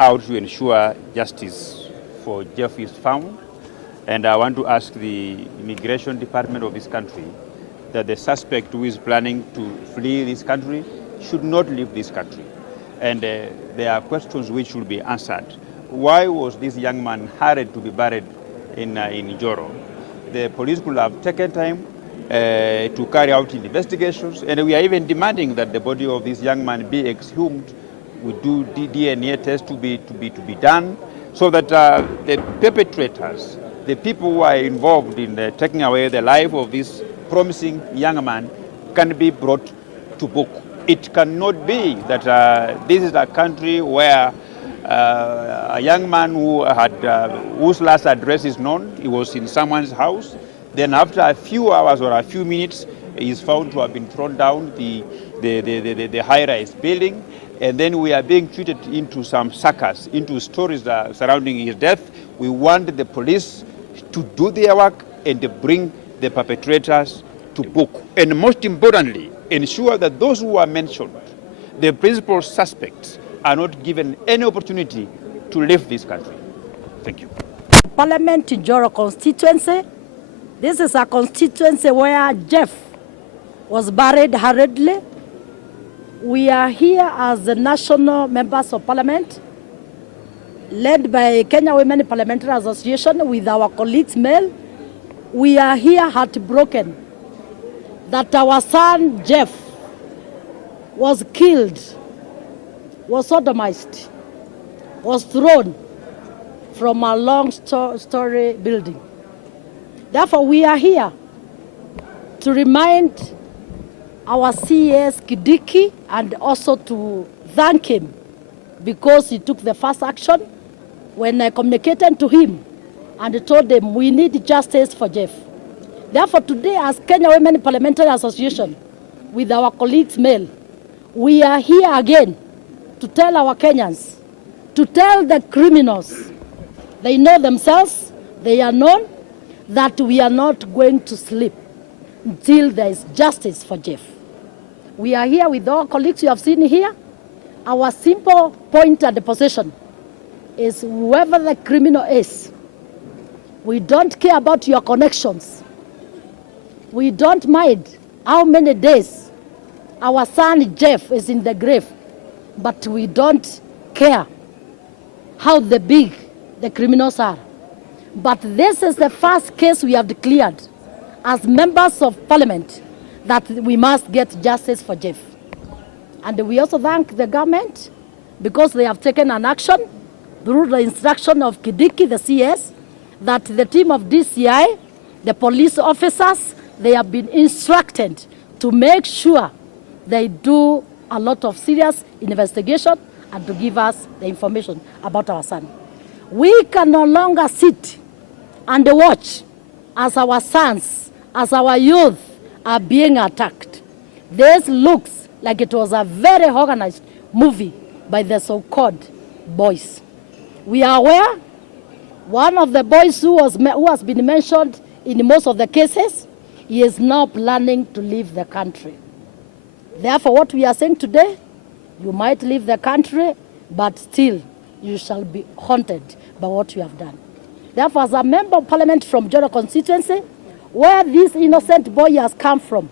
out to ensure justice for Jeff is found. And I want to ask the immigration department of this country that the suspect who is planning to flee this country should not leave this country. And there are questions which should be answered. Why was this young man hired to be buried in Njoro? The police could have taken time to carry out investigations, and we are even demanding that the body of this young man be exhumed. We do DNA test to be done, so that the perpetrators, the people who are involved in taking away the life of this promising young man, can be brought to book. It cannot be that this is a country where a young man whose last address is known, he was in someone's house, then after a few hours or a few minutes, he is found to have been thrown down the high-rise building, and then we are being treated into some circus, into stories surrounding his death. We want the police to do their work and to bring the perpetrators to book. And most importantly, ensure that those who are mentioned, the principal suspects, are not given any opportunity to leave this country. Thank you. Parliament Njoro constituency. This is a constituency where Jeff was buried hurriedly. We are here as the national members of parliament, led by Kenya Women Parliamentary Association with our colleagues male. We are here heartbroken that our son Jeff was killed, was sodomized, was thrown from a long-story building. Therefore, we are here to remind our CS Kidiki and also to thank him because he took the first action when I communicated to him and told him we need justice for Jeff. Therefore, today as Kenya Women Parliamentary Association with our colleagues male, we are here again to tell our Kenyans, to tell the criminals, they know themselves, they are known, that we are not going to sleep until there is justice for Jeff. We are here with all colleagues you have seen here. Our simple point at the position is whoever the criminal is, we don't care about your connections. We don't mind how many days our son Jeff is in the grave, but we don't care how big the criminals are. But this is the first case we have declared as members of parliament that we must get justice for Jeff. And we also thank the government because they have taken an action through the instruction of Kidiki, the CS, that the team of DCI, the police officers, they have been instructed to make sure they do a lot of serious investigation and to give us the information about our son. We can no longer sit and watch as our sons, as our youth are being attacked. This looks like it was a very organized movie by the so-called boys. We are aware one of the boys who has been mentioned in most of the cases, he is now planning to leave the country. Therefore, what we are saying today, you might leave the country, but still you shall be haunted by what you have done. Therefore, as a member of parliament from Njoro constituency, where this innocent boy has come from,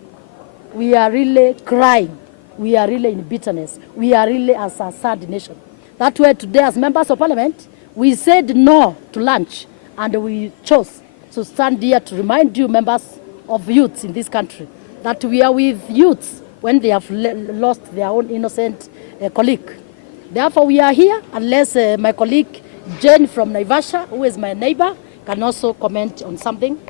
we are really crying. We are really in bitterness. We are really as a sad nation. That way today, as members of parliament, we said no to lunch, and we chose to stand here to remind you, members of youths in this country, that we are with youths when they have lost their own innocent colleague. Therefore, we are here, unless my colleague Jane from Naivasha, who is my neighbor, can also comment on something.